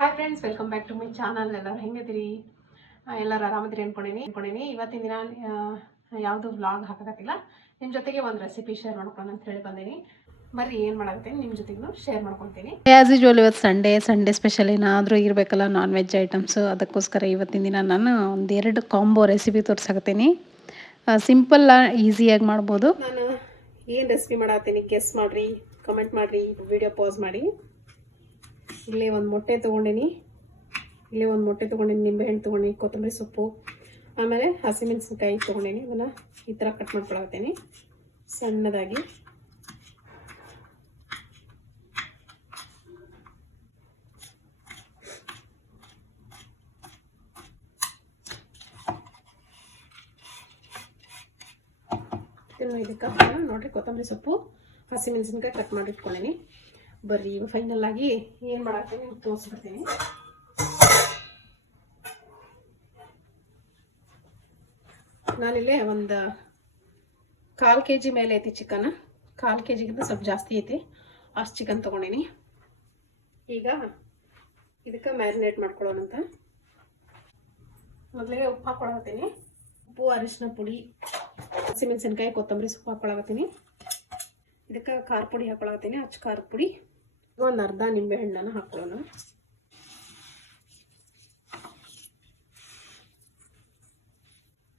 Hi friends, welcome back to my channel. ಎಲ್ಲರೂ ಹೆಂಗಿದ್ದೀರಿ? ಎಲ್ಲರೂ ಆರಾಮದಿರಿ ಅನ್ಕೊಂಡೀನಿ. ಇವತ್ತಿನ ದಿನ ಯಾವುದು ವ್ಲಾಗ್ ಹಾಕಕತ್ತಿಲ್ಲ. ನಿಮ್ಮ ಜೊತೆಗೆ ಒಂದು ರೆಸಿಪಿ ಶೇರ್ ಮಾಡ್ಕೊಂಡು ಅಂತ ಹೇಳಿ ಬಂದೀನಿ. ಬರ್ರಿ ಏನು ಮಾಡಾಕತ್ತೀನಿ ನಿಮ್ಮ ಜೊತೆಗೂ ಶೇರ್ ಮಾಡ್ಕೊತೀನಿ. ಆ್ಯಸ್ ಯೂಶ್ವಲ್ ಇವತ್ತು ಸಂಡೇ ಸ್ಪೆಷಲ್ ಏನಾದರೂ ಇರಬೇಕಲ್ಲ, ನಾನ್ ವೆಜ್ ಐಟಮ್ಸು. ಅದಕ್ಕೋಸ್ಕರ ಇವತ್ತಿನ ದಿನ ನಾನು ಒಂದೆರಡು ಕಾಂಬೋ ರೆಸಿಪಿ ತೋರ್ಸಾಕತ್ತೀನಿ. ಸಿಂಪಲ್ ಈಸಿಯಾಗಿ ಮಾಡ್ಬೋದು. ನಾನು ಏನು ರೆಸಿಪಿ ಮಾಡಾಕತ್ತೀನಿ ಗೆಸ್ ಮಾಡಿರಿ, ಕಮೆಂಟ್ ಮಾಡಿರಿ, ವಿಡಿಯೋ ಪಾಸ್ ಮಾಡಿ. ಇಲ್ಲಿ ಒಂದು ಮೊಟ್ಟೆ ತೊಗೊಂಡಿನಿ, ನಿಂಬೆಹಣ್ಣು ತೊಗೊಂಡಿನಿ, ಕೊತ್ತಂಬರಿ ಸೊಪ್ಪು, ಆಮೇಲೆ ಹಸಿಮೆಣಸಿನ್ಕಾಯಿ ತೊಗೊಂಡಿನಿ. ಅದನ್ನು ಈ ಥರ ಕಟ್ ಮಾಡ್ಕೊಳತ್ತೀನಿ ಸಣ್ಣದಾಗಿ. ಇದಕ್ಕೆ ನೋಡಿರಿ, ಕೊತ್ತಂಬರಿ ಸೊಪ್ಪು, ಹಸಿಮೆಣಸಿನ್ಕಾಯಿ ಕಟ್ ಮಾಡಿ ಇಟ್ಕೊಂಡೀನಿ. ಬರ್ರಿ ಫೈನಲ್ ಆಗಿ ಏನು ಮಾಡಾಕ್ತೀನಿ ತೋರಿಸ್ಬಿಡ್ತೀನಿ. ನಾನಿಲ್ಲೇ ಒಂದು 1/4 kg ಮೇಲೆ ಐತಿ ಚಿಕನ್. 1/4 kgಗಿಂತ ಸ್ವಲ್ಪ ಜಾಸ್ತಿ ಐತಿ, ಅಷ್ಟು ಚಿಕನ್ ತೊಗೊಂಡಿನಿ. ಈಗ ಇದಕ್ಕೆ ಮ್ಯಾರಿನೇಟ್ ಮಾಡ್ಕೊಳ್ಳೋಣಂತ. ಮೊದಲಿಗೆ ಉಪ್ಪು ಹಾಕ್ಕೊಳಕತ್ತೀನಿ. ಉಪ್ಪು, ಅರಿಶಿನ ಪುಡಿ, ಹಸಿಮೆಣಸಿನ್ಕಾಯಿ, ಕೊತ್ತಂಬರಿ ಸೊಪ್ಪು ಹಾಕ್ಕೊಳಕತ್ತೀನಿ. ಇದಕ್ಕೆ ಖಾರ ಪುಡಿ ಹಾಕ್ಕೊಳಕತ್ತೀನಿ, ಅಚ್ಚ ಖಾರ ಪುಡಿ. ಒಂದು ಅರ್ಧ ನಿಂಬೆ ಹಣ್ಣನ್ನು ಹಾಕ್ಕೊಳ್ಳೋಣ.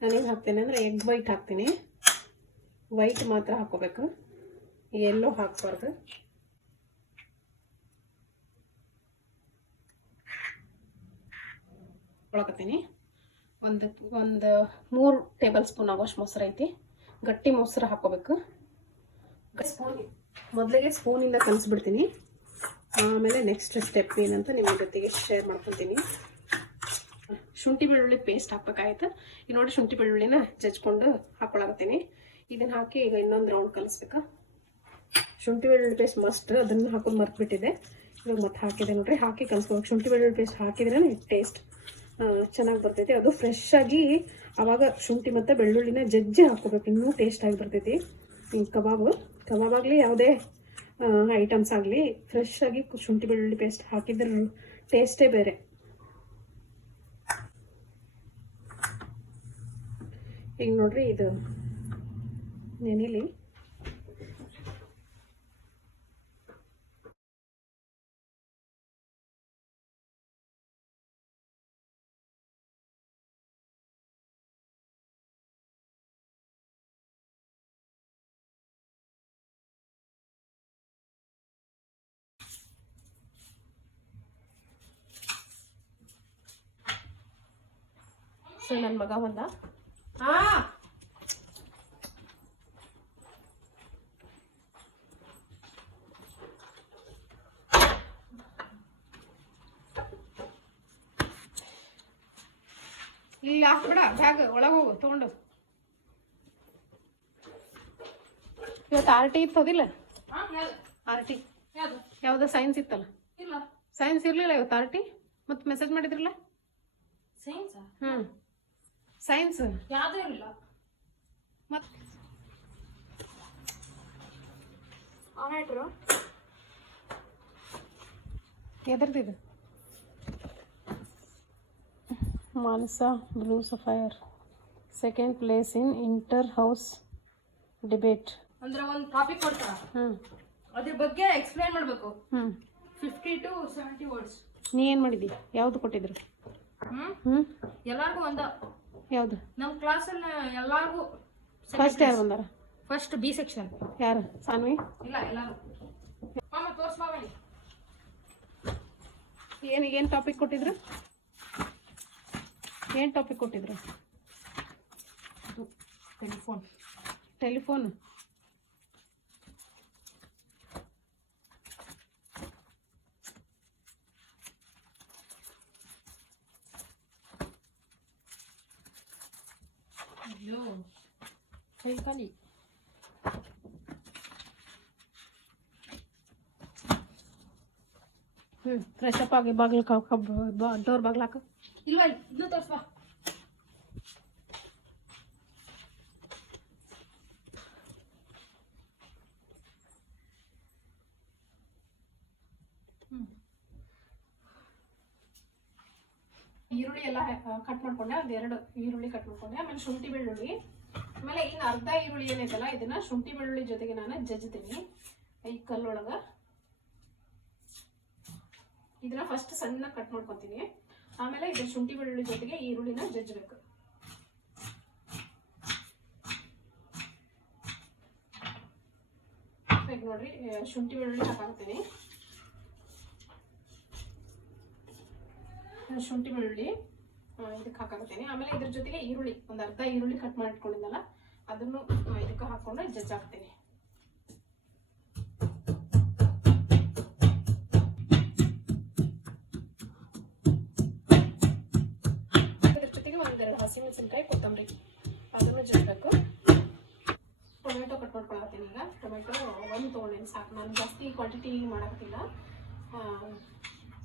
ನಾನೇನು ಹಾಕ್ತೇನೆ ಅಂದರೆ ಎಗ್ ವೈಟ್ ಹಾಕ್ತೀನಿ. ವೈಟ್ ಮಾತ್ರ ಹಾಕ್ಕೋಬೇಕು, ಎಲ್ಲೋ ಹಾಕ್ಬಾರ್ದು. ಹಾಕ್ಕೊಳಕತ್ತೀನಿ. ಒಂದು 3 ಟೇಬಲ್ ಸ್ಪೂನ್ ಆಗೋಷ್ಟು ಮೊಸರು ಐತಿ. ಗಟ್ಟಿ ಮೊಸರು ಹಾಕ್ಕೋಬೇಕು. ಮೊದಲಿಗೆ ಸ್ಪೂನಿಂದ ಕಲಿಸ್ಬಿಡ್ತೀನಿ, ಆಮೇಲೆ ನೆಕ್ಸ್ಟ್ ಸ್ಟೆಪ್ ಏನಂತ ನಿಮ್ಮ ಜೊತೆಗೆ ಶೇರ್ ಮಾಡ್ಕೊತೀನಿ. ಶುಂಠಿ ಬೆಳ್ಳುಳ್ಳಿ ಪೇಸ್ಟ್ ಹಾಕ್ಬೇಕಾಯ್ತು. ಈಗ ನೋಡಿ, ಶುಂಠಿ ಬೆಳ್ಳುಳ್ಳಿನ ಜಜ್ಕೊಂಡು ಹಾಕ್ಕೊಳಕತ್ತೀನಿ. ಇದನ್ನು ಹಾಕಿ ಈಗ ಇನ್ನೊಂದು ರೌಂಡ್ ಕಲಿಸ್ಬೇಕಾ. ಶುಂಠಿ ಬೆಳ್ಳುಳ್ಳಿ ಪೇಸ್ಟ್ ಮಸ್ಟ್, ಅದನ್ನು ಹಾಕೋದು ಮರ್ತ್ಬಿಟ್ಟಿದೆ. ಇವಾಗ ಮತ್ತೆ ಹಾಕಿದೆ ನೋಡ್ರಿ, ಹಾಕಿ ಕಲಿಸ್ಬೇಕು. ಶುಂಠಿ ಬೆಳ್ಳುಳ್ಳಿ ಪೇಸ್ಟ್ ಹಾಕಿದ್ರೆ ಟೇಸ್ಟ್ ಚೆನ್ನಾಗಿ ಬರ್ತೈತಿ. ಅದು ಫ್ರೆಶ್ ಆಗಿ ಆವಾಗ ಶುಂಠಿ ಮತ್ತು ಬೆಳ್ಳುಳ್ಳಿನ ಜಜ್ಜಿ ಹಾಕ್ಕೋಬೇಕು, ಇನ್ನೂ ಟೇಸ್ಟಾಗಿ ಬರ್ತೈತಿ. ಕಬಾಬ್ ಆಗಲಿ ಯಾವುದೇ ಐಟಮ್ಸ್ ಆಗಲಿ ಫ್ರೆಶ್ ಆಗಿ ಶುಂಠಿ ಬೆಳ್ಳುಳ್ಳಿ ಪೇಸ್ಟ್ ಹಾಕಿದ್ರೆ ಟೇಸ್ಟೇ ಬೇರೆ. ಈಗ ನೋಡ್ರಿ, ಇದು ನೆನಿಲಿ. ಸೊ ನನ್ನ ಮಗ ಬಂದ. ಇಲ್ಲಿ ಹಾಕ್ಬಿಡ, ಬ್ಯಾಗ್ ಒಳಗೆ ಹೋಗು ತೊಗೊಂಡು. ಇವತ್ತು RT ಇತ್ತೋದಿಲ್ಲ? RT ಯಾವುದೋ ಸೈನ್ಸ್ ಇತ್ತಲ್ಲ? ಇಲ್ಲ, ಸೈನ್ಸ್ ಇರಲಿಲ್ಲ ಇವತ್ತು. RT ಮತ್ತೆ ಮೆಸೇಜ್ ಮಾಡಿದ್ರಲ್ಲ? ಸೈನ್ಸ್ ಯಾವುದೂ ಇರಲಿಲ್ಲ. ಮತ್ತೆ ಎದರ್ದಿದು? Manasa blue sapphire second place in inter house debate. ಅಂದ್ರೆ ಒಂದು ಟಾಪಿಕ್ ಕೊಡ್ತಾರ, ಅದ್ರ ಬಗ್ಗೆ ಎಕ್ಸ್ಪ್ಲೈನ್ ಮಾಡಬೇಕು. 50 to 70 ವರ್ಡ್ಸ್. ನೀ ಏನು ಮಾಡಿದ್ದಿ? ಯಾವುದು ಕೊಟ್ಟಿದ್ರು? ಎಲ್ಲಾರ್ಗು ಒಂದ. ಯಾವುದು? ನಮ್ಮ ಕ್ಲಾಸಲ್ಲಿ ಎಲ್ಲಾರ್ಗು ಫಸ್ಟ್ ಯಾರು ಬಂದಾರ? First B section. ಯಾರು? ಸಾನ್ವಿ? ಇಲ್ಲ, ಎಲ್ಲಾರು. ಮಾಮ ತೋರ್ಸ್ಬಾವಳಿ. ಏನು ಟಾಪಿಕ್ ಕೊಟ್ಟಿದ್ರು? ಏನು ಟಾಪಿಕ್ ಕೊಟ್ಟಿದ್ರು? ಟೆಲಿಫೋನ್. ಅಯ್ಯೋ, ಕೈ ಖಾಲಿ. ಫ್ರೆಶ್ ಅಪ್ ಆಗಿ ಬಾಗಿಲು ಡೋರ್ ಬಾಗ್ಲಾಕ. ಇಲ್ವಾ, ಇದನ್ನು ತೋರ್ಸ್ಬಾ. ಈರುಳ್ಳಿ ಎಲ್ಲ ಕಟ್ ಮಾಡ್ಕೊಂಡೆ, ಒಂದೆರಡು ಈರುಳ್ಳಿ ಕಟ್ ಮಾಡ್ಕೊಂಡೆ. ಆಮೇಲೆ ಶುಂಠಿ ಬೆಳ್ಳುಳ್ಳಿ, ಆಮೇಲೆ ಇನ್ನು ಅರ್ಧ ಈರುಳ್ಳಿ ಏನೈತಲ್ಲ ಇದನ್ನ ಶುಂಠಿ ಬೆಳ್ಳುಳ್ಳಿ ಜೊತೆಗೆ ನಾನು ಜಜ್ತೀನಿ ಈ ಕಲ್ಲೊಳಗ. ಇದನ್ನ ಫಸ್ಟ್ ಸಣ್ಣ ಕಟ್ ಮಾಡ್ಕೊತೀನಿ. ಆಮೇಲೆ ಇದು ಶುಂಠಿ ಬೆಳ್ಳುಳ್ಳಿ ಜೊತೆಗೆ ಈರುಳ್ಳಿನ ಜಜ್ಜಬೇಕು. ಈಗ ನೋಡ್ರಿ ಶುಂಠಿ ಬೆಳ್ಳುಳ್ಳಿ ಹಾಕಾಗ್ತೀನಿ. ಶುಂಠಿ ಬೆಳ್ಳುಳ್ಳಿ ಇದಕ್ಕೆ ಹಾಕಾಗ್ತೀನಿ. ಆಮೇಲೆ ಇದ್ರ ಜೊತೆಗೆ ಈರುಳ್ಳಿ, ಒಂದು ಅರ್ಧ ಈರುಳ್ಳಿ ಕಟ್ ಮಾಡಿ ಇಟ್ಕೊಂಡಿದ್ದಲ್ಲ ಅದನ್ನು ಇದಕ್ಕೆ ಹಾಕೊಂಡು ಜಜ್ಜ್ ಹಾಕ್ತೀನಿ. ಇದ್ರ ಜೊತೆಗೆ ಒಂದೆರಡು ಹಸಿಮೆಣಸಿನಕಾಯಿ, ಕೊತ್ತಂಬರಿ ಅದನ್ನು ಜಜ್ಬೇಕು. Tomato cut ಮಾಡ್ಕೊಳತ್ತೀನಿ. ಈಗ ಟೊಮೆಟೊ ಒಂದು ತೊಗೊಂಡೇನಿ ಸಾಕು, ನಾನು ಜಾಸ್ತಿ ಕ್ವಾಂಟಿಟಿ ಮಾಡಾಕತ್ತಿಲ್ಲ.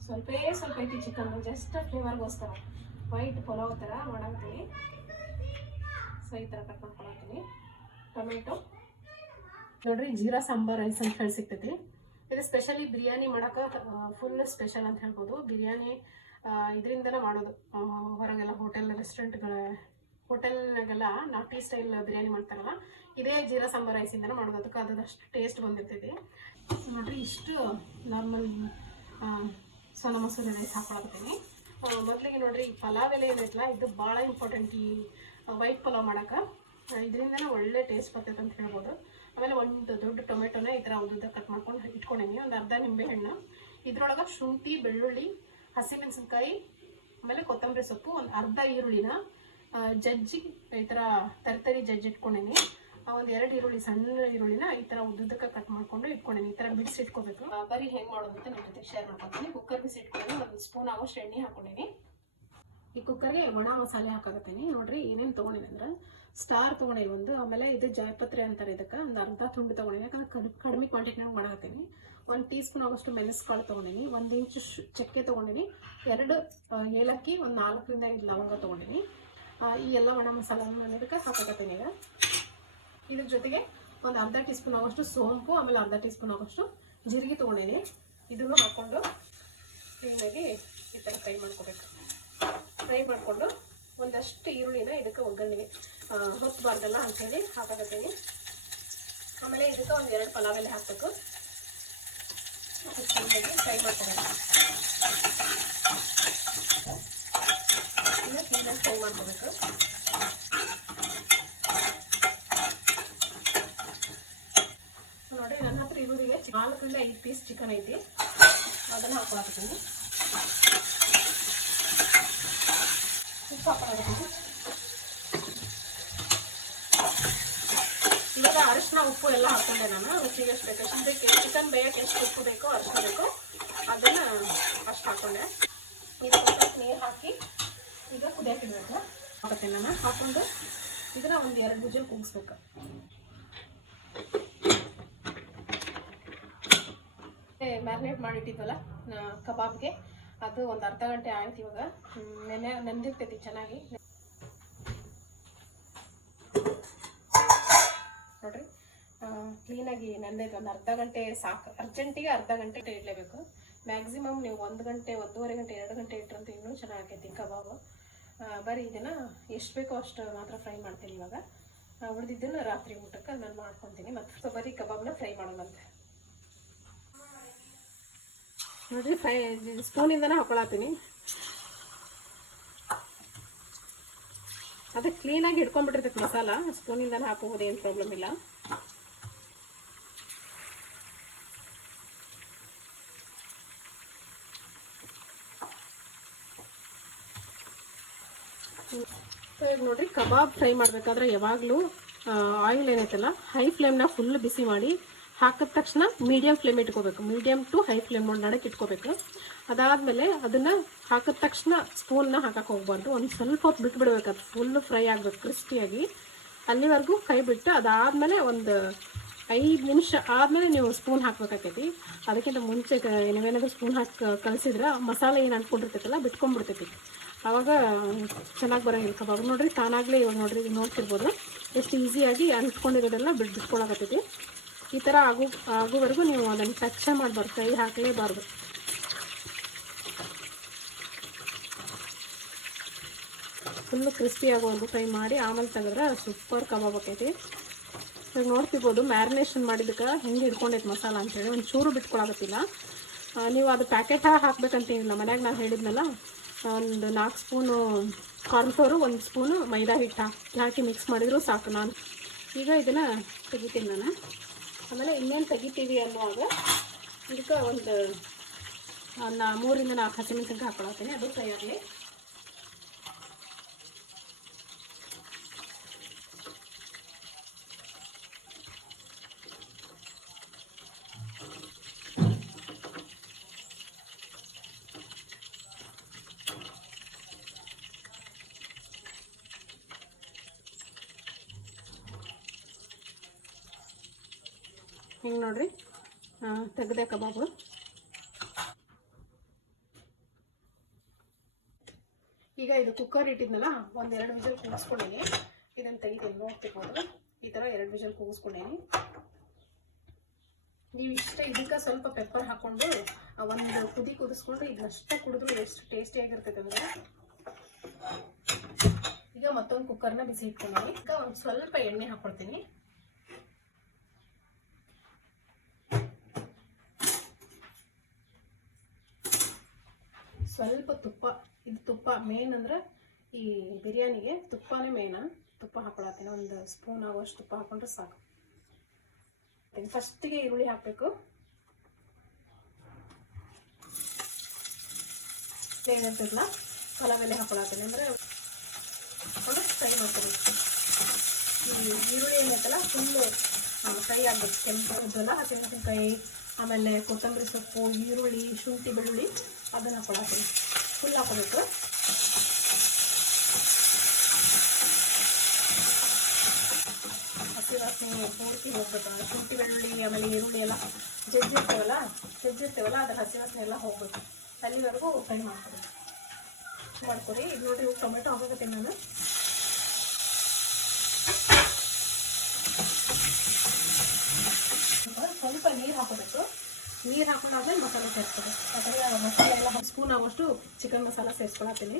ಸ್ವಲ್ಪ ಐತಿ ಚಿಕನ್, ಜಸ್ಟ್ ಫ್ಲೇವರ್ಗೋಸ್ಕರ ವೈಟ್ ಪಲಾವ್ ಥರ ಮಾಡಾಕ್ತೀನಿ. ಸೊ ಈ ಥರ ಕಟ್ ಮಾಡ್ಕೊಳತ್ತೀನಿ. ಟೊಮೆಟೊ ನೋಡ್ರಿ ಜೀರಾ ಸಾಂಬಾರ್ ರೈಸ್ ಅಂತ ಹೇಳಿ ಸಿಗ್ತೈತಿ. ಇದು ಸ್ಪೆಷಲಿ ಬಿರಿಯಾನಿ ಮಾಡೋಕೆ ಫುಲ್ ಸ್ಪೆಷಲ್ ಅಂತ ಹೇಳ್ಬೋದು. ಬಿರಿಯಾನಿ ಇದರಿಂದನೇ ಮಾಡೋದು. ಹೊರಗೆಲ್ಲ ಹೋಟೆಲ್ನಾಗೆಲ್ಲ ನಾಟಿ ಸ್ಟೈಲ್ ಬಿರಿಯಾನಿ ಮಾಡ್ತಾರಲ್ಲ, ಇದೇ ಜೀರಾ ಸಾಂಬಾರ್ ರೈಸಿಂದನೇ ಮಾಡೋದು. ಅದಕ್ಕೆ ಅದಷ್ಟು ಟೇಸ್ಟ್ ಬಂದಿರ್ತೈತಿ. ನೋಡ್ರಿ ಇಷ್ಟು ನಾರ್ಮಲ್ ಸೋನಾ ಮಸೂರಿ ರೈಸ್ ಹಾಕೊಳತ್ತೀನಿ. ಮೊದಲಿಗೆ ನೋಡ್ರಿ ಈ ಪಲಾವ್ ಎಲೆ ಏನೈತಲ್ಲ ಇದು ಭಾಳ ಇಂಪಾರ್ಟೆಂಟ್ ಈ ವೈಟ್ ಪಲಾವ್ ಮಾಡೋಕೆ. ಇದರಿಂದನೇ ಒಳ್ಳೆ ಟೇಸ್ಟ್ ಬರ್ತೈತೆ ಅಂತ ಹೇಳ್ಬೋದು. ಆಮೇಲೆ ಒಂದು ದೊಡ್ಡ ಟೊಮೆಟೊನ ಈ ಥರ ಉದ್ದ ಕಟ್ ಮಾಡ್ಕೊಂಡು ಇಟ್ಕೊಂಡೀನಿ. ಒಂದು ಅರ್ಧ ನಿಂಬೆಹಣ್ಣು, ಇದ್ರೊಳಗೆ ಶುಂಠಿ ಬೆಳ್ಳುಳ್ಳಿ ಹಸಿಮೆಣಸಿನ್ಕಾಯಿ ಆಮೇಲೆ ಕೊತ್ತಂಬರಿ ಸೊಪ್ಪು, ಒಂದು ಅರ್ಧ ಈರುಳ್ಳಿನ ಜಜ್ಜಿ ಈ ಥರ ತರತರಿ ಜಜ್ಜಿ ಇಟ್ಕೊಂಡೀನಿ. ಒಂದು 2 ಈರುಳ್ಳಿ, ಸಣ್ಣ ಈರುಳ್ಳಿನ ಈ ಥರ ಉದ್ದಕ್ಕೆ ಕಟ್ ಮಾಡ್ಕೊಂಡು ಇಟ್ಕೊಂಡೀನಿ. ಈ ಥರ ಬಿಡಿಸಿ ಇಟ್ಕೋಬೇಕು. ಬರೀ ಹೆಂಗೆ ಮಾಡೋದು ಅಂತ ನಿಮ್ಮ ಜೊತೆ ಶೇರ್ ಮಾಡ್ಕೊತೀನಿ. ಕುಕ್ಕರ್ ಬಿಸಿ ಇಟ್ಕೊಂಡು 1 ಸ್ಪೂನ್ ಆಗೋಷ್ಟು ಎಣ್ಣೆ ಹಾಕೊಂಡಿನಿ. ಈ ಕುಕ್ಕರ್ಗೆ ಒಣ ಮಸಾಲೆ ಹಾಕಾಕತ್ತೀನಿ. ನೋಡ್ರಿ ಏನೇನು ತೊಗೊಂಡಿನಿ ಅಂದ್ರೆ ಸ್ಟಾರ್ ತೊಗೊಂಡಿನಿ ಒಂದು, ಆಮೇಲೆ ಇದು ಜಾಯಪತ್ರೆ ಅಂತಾರೆ ಇದಕ್ಕೆ, ಒಂದು ಅರ್ಧ ತುಂಡು ತೊಗೊಂಡಿನಿ. ಯಾಕಂದ್ರೆ ಕಡಿಮೆ ಕ್ವಾಂಟಿಟಿನಾಗ ಮಾಡಾಕತ್ತೀನಿ. 1 ಟೀ ಸ್ಪೂನ್ ಆಗೋಷ್ಟು ಮೆಣಸುಕಾಳು ತೊಗೊಂಡಿನಿ, 1 ಇಂಚು ಚಕ್ಕೆ ತೊಗೊಂಡಿನಿ, 2 ಏಲಕ್ಕಿ, ಒಂದು 4ರಿಂದ 5 ಲವಂಗ ತೊಗೊಂಡಿನಿ. ಈ ಎಲ್ಲ ಒಣ ಮಸಾಲೆಯನ್ನು ನಾನು ಇದಕ್ಕೆ ಹಾಕಾಕತ್ತೀನಿ. ಈಗ ಇದ್ರ ಜೊತೆಗೆ ಒಂದು ಅರ್ಧ ಟೀ ಸ್ಪೂನ್ ಆಗೋಷ್ಟು ಸೋಂಪು, ಆಮೇಲೆ ಅರ್ಧ ಟೀ ಸ್ಪೂನ್ ಆಗೋಷ್ಟು ಜೀರಿಗೆ ತೊಗೊಂಡಿನಿ. ಇದನ್ನು ಹಾಕ್ಕೊಂಡು ಕ್ಲೀನಾಗಿ ಈ ಥರ ಫ್ರೈ ಮಾಡ್ಕೋಬೇಕು. ಫ್ರೈ ಮಾಡಿಕೊಂಡು ಒಂದಷ್ಟು ಈರುಳ್ಳಿನ ಇದಕ್ಕೆ ಒಗ್ಗರಣೆಗೆ ಹೊತ್ತಬಾರ್ದಲ್ಲ ಅಂಥೇಳಿ ಹಾಕಾಕತ್ತೀನಿ. ಆಮೇಲೆ ಇದಕ್ಕೆ ಒಂದು 2 ಪಲಾವ್ ಎಲೆ ಹಾಕಬೇಕು. ಕ್ಲೀನಾಗಿ ಫ್ರೈ ಮಾಡ್ಕೋಬೇಕು. ಇನ್ನು ಕ್ಲೀನಾಗಿ ಫ್ರೈ ಮಾಡ್ಕೋಬೇಕು. ನೋಡಿ ನನ್ನ ಹತ್ರ ಇರೋರಿಗೆ 4ರಿಂದ 5 ಪೀಸ್ ಚಿಕನ್ ಐತಿ, ಅದನ್ನು ಹಾಕೊಳಕತ್ತೀನಿ. ಉಪ್ಪು ಹಾಕೊಳಕತ್ತೀನಿ. ಇವಾಗ ಅರಿಶಿನ ಉಪ್ಪು ಎಲ್ಲ ಹಾಕೊಂಡೆ ನಾನು ರುಚಿಗೆ ಎಷ್ಟು ಬೇಕು ಅಷ್ಟು ಬೇಕು. ಚಿಕನ್ ಬೇಯಕ್ಕೆ ಎಷ್ಟು ಉಪ್ಪು ಬೇಕೋ ಅರಿಶಿನ ಬೇಕೋ ಅದನ್ನು ಅಷ್ಟು ಹಾಕೊಂಡೆ. ಇದಕ್ಕೆ ಸ್ವಲ್ಪ ನೀರು ಹಾಕಿ ಈಗ ಕುದಿಯಕ್ಕೆ ಇಡಬೇಕು. ಹಾಕತ್ತೀನಿ ನಾನು. ಹಾಕೊಂಡು ಇದನ್ನ ಒಂದು 2 ವಿಜಿಲ್ ಕೂಗಿಸ್ಬೇಕು. ಮ್ಯಾರಿನೇಟ್ ಮಾಡಿಟ್ಟಿದ್ವಲ್ಲ ಕಬಾಬ್ಗೆ, ಅದು ಒಂದು ಅರ್ಧ ಗಂಟೆ ಆಯ್ತು. ಇವಾಗ ನೆಂದಿರ್ತೈತಿ ಚೆನ್ನಾಗಿ. ನೋಡ್ರಿ ಕ್ಲೀನಾಗಿ ನೆಂದೈತೆ. ಒಂದು ಅರ್ಧ ಗಂಟೆ ಸಾಕು. ಅರ್ಜೆಂಟಿಗೆ ಅರ್ಧ ಗಂಟೆ ಇಡಲೇಬೇಕು. ಮ್ಯಾಕ್ಸಿಮಮ್ ನೀವು 1 ಗಂಟೆ, 1.5 ಗಂಟೆ, 2 ಗಂಟೆ ಇಟ್ಟರಂತ ಇನ್ನೂ ಚೆನ್ನಾಗೈತಿ ಕಬಾಬು. ಬರೀ ಇದನ್ನು ಎಷ್ಟು ಬೇಕೋ ಅಷ್ಟು ಮಾತ್ರ ಫ್ರೈ ಮಾಡ್ತೀನಿ. ಇವಾಗ ಉಳಿದಿದ್ದನ್ನು ರಾತ್ರಿ ಊಟಕ್ಕೆ ನಾನು ಮಾಡ್ಕೊತೀನಿ. ಮತ್ತು ಬರೀ ಕಬಾಬ್ನ ಫ್ರೈ ಮಾಡೋಣಂತೆ. ನೋಡಿರಿ ಸ್ಪೂನಿಂದನೇ ಹಾಕೊಳತ್ತೀನಿ. ಅದಕ್ಕೆ ಕ್ಲೀನಾಗಿ ಹಿಡ್ಕೊಂಡ್ಬಿಟ್ಟಿರ್ತೈತೆ ಮಸಾಲ. ಸ್ಪೂನಿಂದನೇ ಹಾಕೋಬೋದು, ಏನು ಪ್ರಾಬ್ಲಮ್ ಇಲ್ಲ. ಈಗ ನೋಡಿರಿ ಕಬಾಬ್ ಫ್ರೈ ಮಾಡಬೇಕಾದ್ರೆ ಯಾವಾಗಲೂ ಆಯಿಲ್ ಏನೈತಲ್ಲ ಹೈ ಫ್ಲೇಮ್ನ ಫುಲ್ ಬಿಸಿ ಮಾಡಿ ಹಾಕಿದ ತಕ್ಷಣ ಮೀಡಿಯಮ್ ಫ್ಲೇಮ್ ಇಟ್ಕೋಬೇಕು. ಮೀಡಿಯಮ್ ಟು ಹೈ ಫ್ಲೇಮ್ ನೋಡಿ ನಡಕ್ಕೆ ಇಟ್ಕೋಬೇಕು. ಅದಾದಮೇಲೆ ಅದನ್ನು ಹಾಕಿದ ತಕ್ಷಣ ಸ್ಪೂನ್ನ ಹಾಕಕ್ಕೆ ಹೋಗ್ಬಾರ್ದು. ಒಂದು ಸ್ವಲ್ಪ ಹೊತ್ತು ಬಿಟ್ಬಿಡ್ಬೇಕು. ಅದು ಫುಲ್ ಫ್ರೈ ಆಗಬೇಕು ಕ್ರಿಸ್ಪಿಯಾಗಿ. ಅಲ್ಲಿವರೆಗೂ ಕೈ ಬಿಟ್ಟು ಅದಾದಮೇಲೆ ಒಂದು 5 ನಿಮಿಷ ಆದಮೇಲೆ ನೀವು ಸ್ಪೂನ್ ಹಾಕ್ಬೇಕಾಕೈತಿ. ಅದಕ್ಕಿಂತ ಮುಂಚೆ ನೀವೇನಾದರೂ ಸ್ಪೂನ್ ಹಾಕಿ ಕಲಿಸಿದ್ರೆ ಮಸಾಲೆ ಏನು ಅಂಟ್ಕೊಂಡಿರ್ತೈತಲ್ಲ ಬಿಟ್ಕೊಂಡ್ಬಿಡ್ತೈತಿ. ಆವಾಗ ಚೆನ್ನಾಗಿ ಬರೋಂಗಿಲ್ಲ ಕಬಾಬ್. ನೋಡಿರಿ ತಾನಾಗಲೇ ಇವಾಗ ನೋಡಿರಿ ನೋಡ್ತಿರ್ಬೋದು ಎಷ್ಟು ಈಸಿಯಾಗಿ ಅಂಟ್ಕೊಂಡಿರೋದೆಲ್ಲ ಬಿಟ್ಕೊಳಕತ್ತೈತಿ. ಈ ಥರ ಆಗೋವರೆಗೂ ನೀವು ಅದನ್ನು ಟಚ್ ಮಾಡಬಾರ್ದು, ಕೈ ಹಾಕಲೇಬಾರ್ದು. ಫುಲ್ಲು ಕ್ರಿಸ್ಪಿ ಆಗೋವರೆಗೂ ಫ್ರೈ ಮಾಡಿ ಆಮೇಲೆ ತೆಗೆದ್ರೆ ಸೂಪರ್ ಕಬಾಬ್ ಆಕೈತಿ. ಇವಾಗ ನೋಡ್ತಿರ್ಬೋದು ಮ್ಯಾರಿನೇಷನ್ ಮಾಡಿದ್ದಕ್ಕೆ ಹೆಂಗೆ ಹಿಡ್ಕೊಂಡೈತೆ ಮಸಾಲ ಅಂತೇಳಿ ಒಂದು ಚೂರು ಬಿಟ್ಕೊಳಕತ್ತಿಲ್ಲ. ನೀವು ಅದು ಪ್ಯಾಕೆಟ್ ಹಾಕ್ಬೇಕಂತೇನಿಲ್ಲ. ಮನ್ಯಾಗ ನಾನು ಹೇಳಿದ್ನಲ್ಲ, ಒಂದು 4 ಸ್ಪೂನು ಕಾರ್ನ್ಫ್ಲೋರು, 1 ಸ್ಪೂನು ಮೈದಾ ಹಿಟ್ಟು ಹಾಕಿ ಮಿಕ್ಸ್ ಮಾಡಿದ್ರು ಸಾಕು. ನಾನು ಈಗ ಇದನ್ನು ತೆಗಿತೀನಿ ನಾನು. ಆಮೇಲೆ ಇನ್ನೇನು ತೆಗಿತೀವಿ ಅನ್ನುವಾಗ ಇದಕ್ಕೆ ಒಂದು 3 ರಿಂದ 4 ಹಸಿಮೆಣಸಿನ್ಕಾಯಿ ಹಾಕೊಳತ್ತೀನಿ. ಅದು ಫ್ರೈ ಆಗಲಿ. ಹಿಂಗೆ ನೋಡ್ರಿ ತೆಗೆದೆ ಕಬಾಬು. ಈಗ ಇದು ಕುಕ್ಕರ್ ಇಟ್ಟಿದ್ನಲ್ಲ, 1-2 ವಿಷಲ್ ಕೂಗಿಸ್ಕೊಂಡೇನಿ. ಇದನ್ನು ತೆಗಿತೀನಿ, ನೋಡ್ತಿರ್ಬೋದು. ಈ ಥರ 2 ವಿಷಲ್ ಕೂಗಿಸ್ಕೊಂಡೇನಿ. ನೀವು ಇದಕ್ಕೆ ಸ್ವಲ್ಪ ಪೆಪ್ಪರ್ ಹಾಕ್ಕೊಂಡು ಒಂದು ಕುದಿ ಕುದಿಸ್ಕೊಂಡು ಇದನ್ನಷ್ಟೇ ಕುಡಿದ್ರು ಎಷ್ಟು ಟೇಸ್ಟಿಯಾಗಿರ್ತೈತೆ ಅಂದರೆ. ಈಗ ಮತ್ತೊಂದು ಕುಕ್ಕರ್ನ ಬಿಸಿ ಇಟ್ಕೊಂಡೇನಿ. ಈಗ ಒಂದು ಸ್ವಲ್ಪ ಎಣ್ಣೆ ಹಾಕ್ಕೊಳ್ತೀನಿ. ಸ್ವಲ್ಪ ತುಪ್ಪ. ಇದು ತುಪ್ಪ ಮೇನ್ ಅಂದ್ರೆ ಈ ಬಿರಿಯಾನಿಗೆ ತುಪ್ಪನೇ ಮೇನ. ತುಪ್ಪ ಹಾಕೊಳತ್ತೀನಿ. 1 ಸ್ಪೂನ್ ಆಗೋಷ್ಟು ತುಪ್ಪ ಹಾಕೊಂಡ್ರೆ ಸಾಕು. ಫಸ್ಟಿಗೆ ಈರುಳ್ಳಿ ಹಾಕಬೇಕು. ಏನಿರ್ತೈತಲ್ಲ ಪಲಾವೆಲೆ ಹಾಕೊಳತ್ತೀನಿ. ಅಂದರೆ ಫ್ರೈ ಮಾಡ್ತೀನಿ. ಈ ಈರುಳ್ಳಿ ಏನೈತಲ್ಲ ಫುಲ್ಲು ಫ್ರೈ ಆಗಬೇಕು. ಕೆಂಪು ಇದ್ದಲ್ಲ ಹಸಿಮೆಣಸಿನ್ಕಾಯಿ, ಆಮೇಲೆ ಕೊತ್ತಂಬರಿ ಸೊಪ್ಪು, ಈರುಳ್ಳಿ, ಶುಂಠಿ, ಬೆಳ್ಳುಳ್ಳಿ ಅದನ್ನು ಹಾಕೊಳತ್ತೀನಿ. ಫುಲ್ ಹಾಕೋಬೇಕು. ಹಸಿ ವಾಸನೆ ಪೂರ್ತಿ ಹೋಗ್ಬೇಕು. ಶುಂಠಿ, ಬೆಳ್ಳುಳ್ಳಿ, ಆಮೇಲೆ ಈರುಳ್ಳಿ ಎಲ್ಲ ಜಜ್ಜಿರ್ತೇವಲ್ಲ ಅದ್ರ ಹಸಿ ವಾಸನೆ ಎಲ್ಲ ಹೋಗ್ಬೇಕು. ಅಲ್ಲಿವರೆಗೂ ಫ್ರೈ ಮಾಡ್ಕೊರಿ. ಇದು ನೋಡಿರಿ, ಟೊಮೆಟೊ ಹಾಕೋಕತ್ತೀನಿ ನಾನು. ಸ್ವಲ್ಪ ನೀರು ಹಾಕೋಬೇಕು. ನೀರು ಹಾಕೊಂಡಾದ್ಮೇಲೆ ಮಸಾಲೆ ಸೇರಿಸ್ಕೋಬೇಕು. ಯಾಕಂದರೆ ಮಸಾಲೆ ಎಲ್ಲ 1 ಸ್ಪೂನ್ ಆಗೋಷ್ಟು ಚಿಕನ್ ಮಸಾಲ ಸೇರಿಸ್ಕೊಳತ್ತೀನಿ.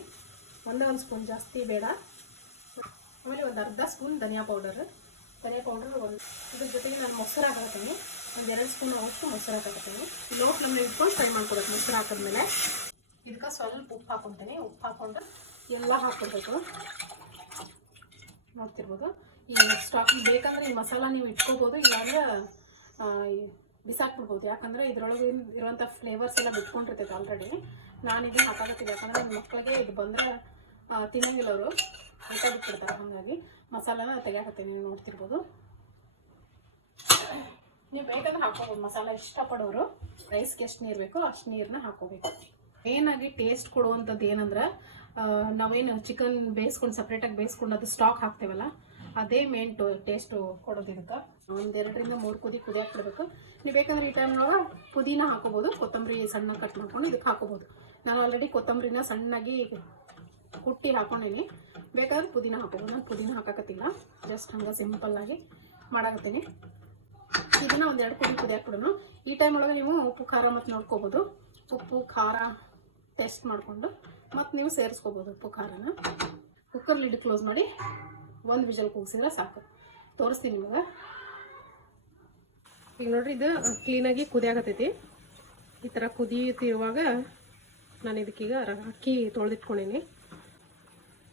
1 ಸ್ಪೂನ್, ಜಾಸ್ತಿ ಬೇಡ. ಆಮೇಲೆ ಒಂದು ಅರ್ಧ ಸ್ಪೂನ್ ಧನಿಯಾ ಪೌಡರ್ ಒಂದು. ಇದ್ರ ಜೊತೆಗೆ ನಾನು ಮೊಸರು ಹಾಕತ್ತೀನಿ. 1-2 ಸ್ಪೂನ್ ಆಗೋಷ್ಟು ಮೊಸರು ಹಾಕತ್ತೀನಿ. ಲೋ ಫ್ಲೇಮ್ನಲ್ಲಿ ಇಟ್ಕೊಂಡು ಫ್ರೈ ಮಾಡ್ಕೊಬೇಕು. ಮೊಸರು ಹಾಕಿದ್ಮೇಲೆ ಇದಕ್ಕೆ ಸ್ವಲ್ಪ ಉಪ್ಪು ಹಾಕೊತೀನಿ. ಉಪ್ಪು ಹಾಕ್ಕೊಂಡು ಎಲ್ಲ ಹಾಕ್ಕೊಡ್ಬೇಕು. ನೋಡ್ತಿರ್ಬೋದು. ಈ ಸ್ಟಾಕಿಂಗ್ ಬೇಕಂದ್ರೆ ಈ ಮಸಾಲ ನೀವು ಇಟ್ಕೋಬೋದು, ಇಲ್ಲಾಂದ್ರೆ ಬಿಸಾಕ್ಬಿಡ್ಬೋದು. ಯಾಕಂದರೆ ಇದರೊಳಗೆ ಇರುವಂಥ ಫ್ಲೇವರ್ಸ್ ಎಲ್ಲ ಬಿಟ್ಕೊಂಡಿರ್ತೈತೆ ಆಲ್ರೆಡಿ. ನಾನು ಇದನ್ನು ಹಾಕಾಗತ್ತಿಲ್ಲ. ಯಾಕಂದರೆ ನನ್ನ ಮಕ್ಕಳಿಗೆ ಇದು ಬಂದರೆ ತಿನ್ನಂಗಿಲ್ಲ, ಅವರು ಊಟ ಬಿಟ್ಬಿಡ್ತಾರೆ. ಹಾಗಾಗಿ ಮಸಾಲಾನ ತೆಗಿಯಾಕತ್ತೀನಿ. ನೋಡ್ತಿರ್ಬೋದು. ನೀವು ಬೇಕಂದ್ರೆ ಹಾಕೋಬೋದು ಮಸಾಲ. ಇಷ್ಟಪಡೋರು ರೈಸ್ಗೆ ಎಷ್ಟು ನೀರು ಬೇಕೋ ಅಷ್ಟು ನೀರನ್ನ ಹಾಕೋಬೇಕು. ಮೇನಾಗಿ ಟೇಸ್ಟ್ ಕೊಡುವಂಥದ್ದು ಏನಂದ್ರೆ, ನಾವೇನು ಚಿಕನ್ ಬೇಯಿಸ್ಕೊಂಡು ಸಪ್ರೇಟಾಗಿ ಬೇಯಿಸ್ಕೊಂಡು ಅದು ಸ್ಟಾಕ್ ಹಾಕ್ತೇವಲ್ಲ, ಅದೇ ಮೇನ್ ಟೇಸ್ಟು ಕೊಡೋದು. ಇದಕ್ಕೆ 1-2 ರಿಂದ 3 ಕುದಿಯಾಕ್ ಬಿಡಬೇಕು. ನೀವು ಬೇಕಂದ್ರೆ ಈ ಟೈಮ್ನೊಳಗೆ ಪುದೀನ ಹಾಕೋಬೋದು. ಕೊತ್ತಂಬರಿ ಸಣ್ಣ ಕಟ್ ಮಾಡ್ಕೊಂಡು ಇದಕ್ಕೆ ಹಾಕೋಬೋದು. ನಾನು ಆಲ್ರೆಡಿ ಕೊತ್ತಂಬರಿನ ಸಣ್ಣಾಗಿ ಕುಟ್ಟಿ ಹಾಕೊಂಡೇನಿ. ಬೇಕಾದ್ರೆ ಪುದೀನ ಹಾಕೋಬೋದು. ನಾನು ಪುದೀನ ಹಾಕಕತ್ತಿಲ್ಲ, ಜಸ್ಟ್ ಹಂಗೆ ಸಿಂಪಲ್ಲಾಗಿ ಮಾಡಾಕತ್ತೀನಿ. ಇದನ್ನು 1-2 ಕುದಿಯಾಕ್ ಬಿಡೋಣ. ಈ ಟೈಮ್ ಒಳಗೆ ನೀವು ಉಪ್ಪು ಖಾರ ಮತ್ತು ನೋಡ್ಕೋಬೋದು. ಉಪ್ಪು ಖಾರ ಟೇಸ್ಟ್ ಮಾಡಿಕೊಂಡು ಮತ್ತು ನೀವು ಸೇರಿಸ್ಕೋಬೋದು ಉಪ್ಪು ಖಾರನ. ಕುಕ್ಕರ್ ಲಿಡ್ ಕ್ಲೋಸ್ ಮಾಡಿ 1 ವಿಷಲ್ ಕೂಗಿಸಿದ್ರೆ ಸಾಕು. ತೋರಿಸ್ತೀನಿ ನಿಮಗೆ. ಈಗ ನೋಡ್ರಿ, ಇದು ಕ್ಲೀನಾಗಿ ಕುದಿಯಾಗತ್ತೈತಿ. ಈ ಥರ ಕುದಿಯುತ್ತಿರುವಾಗ ನಾನು ಇದಕ್ಕೀಗ ಅಕ್ಕಿ ತೊಳೆದಿಟ್ಕೊಂಡೀನಿ.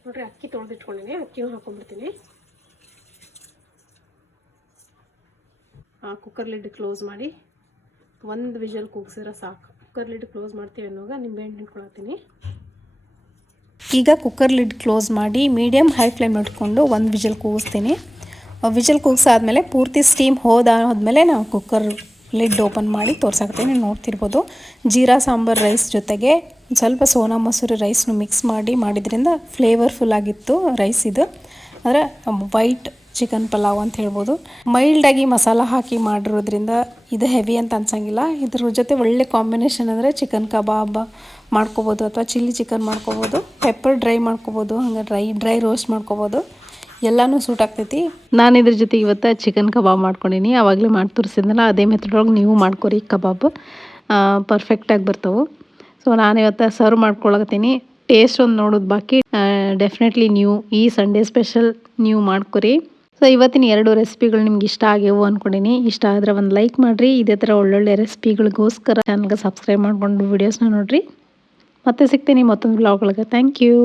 ನೋಡ್ರಿ, ಅಕ್ಕಿ ತೊಳೆದಿಟ್ಕೊಂಡೀನಿ. ಅಕ್ಕಿನೂ ಹಾಕೊಂಡ್ಬಿಡ್ತೀನಿ. ಕುಕ್ಕರ್ ಲಿಡ್ ಕ್ಲೋಸ್ ಮಾಡಿ 1 ವಿಷಲ್ ಕೂಗಿಸಿದ್ರೆ ಸಾಕು. ಕುಕ್ಕರ್ ಲಿಡ್ ಕ್ಲೋಸ್ ಮಾಡ್ತೀವಿ ಅನ್ನೋವಾಗ ನಿಂಬೆಹಣ್ಣು ಇಟ್ಕೊಳತ್ತೀನಿ. ಈಗ ಕುಕ್ಕರ್ ಲಿಡ್ ಕ್ಲೋಸ್ ಮಾಡಿ ಮೀಡಿಯಮ್ ಹೈ ಫ್ಲೇಮ್ ಇಟ್ಕೊಂಡು 1 ವಿಷಲ್ ಕೂಗಿಸ್ತೀನಿ. ವಿಷಲ್ ಕೂಗಿಸಾದ್ಮೇಲೆ ಪೂರ್ತಿ ಸ್ಟೀಮ್ ಹೋದಾದ್ಮೇಲೆ ನಾವು ಕುಕ್ಕರ್ ಲಿಡ್ ಓಪನ್ ಮಾಡಿ ತೋರ್ಸಾಕತ್ತೀನಿ. ನೋಡ್ತಿರ್ಬೋದು. ಜೀರಾ ಸಾಂಬಾರು ರೈಸ್ ಜೊತೆಗೆ ಸ್ವಲ್ಪ ಸೋನಾ ಮಸೂರಿ ರೈಸ್ನು ಮಿಕ್ಸ್ ಮಾಡಿದ್ರಿಂದ ಫ್ಲೇವರ್ಫುಲ್ ಆಗಿತ್ತು ರೈಸ್. ಇದು ಅಂದರೆ ವೈಟ್ ಚಿಕನ್ ಪಲಾವ್ ಅಂತ ಹೇಳ್ಬೋದು. ಮೈಲ್ಡಾಗಿ ಮಸಾಲ ಹಾಕಿ ಮಾಡಿರೋದ್ರಿಂದ ಇದು ಹೆವಿ ಅಂತ ಅನ್ಸಂಗಿಲ್ಲ. ಇದ್ರ ಜೊತೆ ಒಳ್ಳೆ ಕಾಂಬಿನೇಷನ್ ಅಂದರೆ ಚಿಕನ್ ಕಬಾಬ್ ಮಾಡ್ಕೋಬೋದು, ಅಥವಾ ಚಿಲ್ಲಿ ಚಿಕನ್ ಮಾಡ್ಕೋಬೋದು, ಪೆಪ್ಪರ್ ಡ್ರೈ ಮಾಡ್ಕೋಬೋದು, ಹಂಗೆ ಡ್ರೈ ರೋಸ್ಟ್ ಮಾಡ್ಕೋಬೋದು. ಎಲ್ಲನೂ ಸೂಟ್ ಆಗ್ತೈತಿ. ನಾನು ಇದ್ರ ಜೊತೆ ಇವತ್ತು ಚಿಕನ್ ಕಬಾಬ್ ಮಾಡ್ಕೊಂಡೀನಿ. ಆವಾಗಲೇ ಮಾಡಿ ತೋರಿಸಿದ್ನಲ್ಲ, ಅದೇ ಮೆಥಡೊಳಗೆ ನೀವು ಮಾಡ್ಕೊರಿ. ಕಬಾಬ್ ಪರ್ಫೆಕ್ಟಾಗಿ ಬರ್ತಾವೆ. ಸೊ ನಾನು ಇವತ್ತು ಸರ್ವ್ ಮಾಡ್ಕೊಳಕತ್ತೀನಿ. ಟೇಸ್ಟ್ ಒಂದು ನೋಡೋದು ಬಾಕಿ. ಡೆಫಿನೆಟ್ಲಿ ನೀವು ಈ ಸಂಡೇ ಸ್ಪೆಷಲ್ ನೀವು ಮಾಡ್ಕೊರಿ. ಸೊ ಇವತ್ತಿನ 2 ರೆಸಿಪಿಗಳು ನಿಮ್ಗೆ ಇಷ್ಟ ಆಗ್ಯವು ಅಂದ್ಕೊಂಡಿನಿ. ಇಷ್ಟ ಆದರೆ ಒಂದು ಲೈಕ್ ಮಾಡಿರಿ. ಇದೇ ಥರ ಒಳ್ಳೊಳ್ಳೆ ರೆಸಿಪಿಗಳಿಗೋಸ್ಕರ ಚಾನಲ್ಗೆ ಸಬ್ಸ್ಕ್ರೈಬ್ ಮಾಡಿಕೊಂಡು ವೀಡಿಯೋಸ್ನ ನೋಡಿರಿ. ಮತ್ತೆ ಸಿಗ್ತೀನಿ ಮತ್ತೊಂದು ವ್ಲಾಗ್ ಒಳಗೆ. Thank you.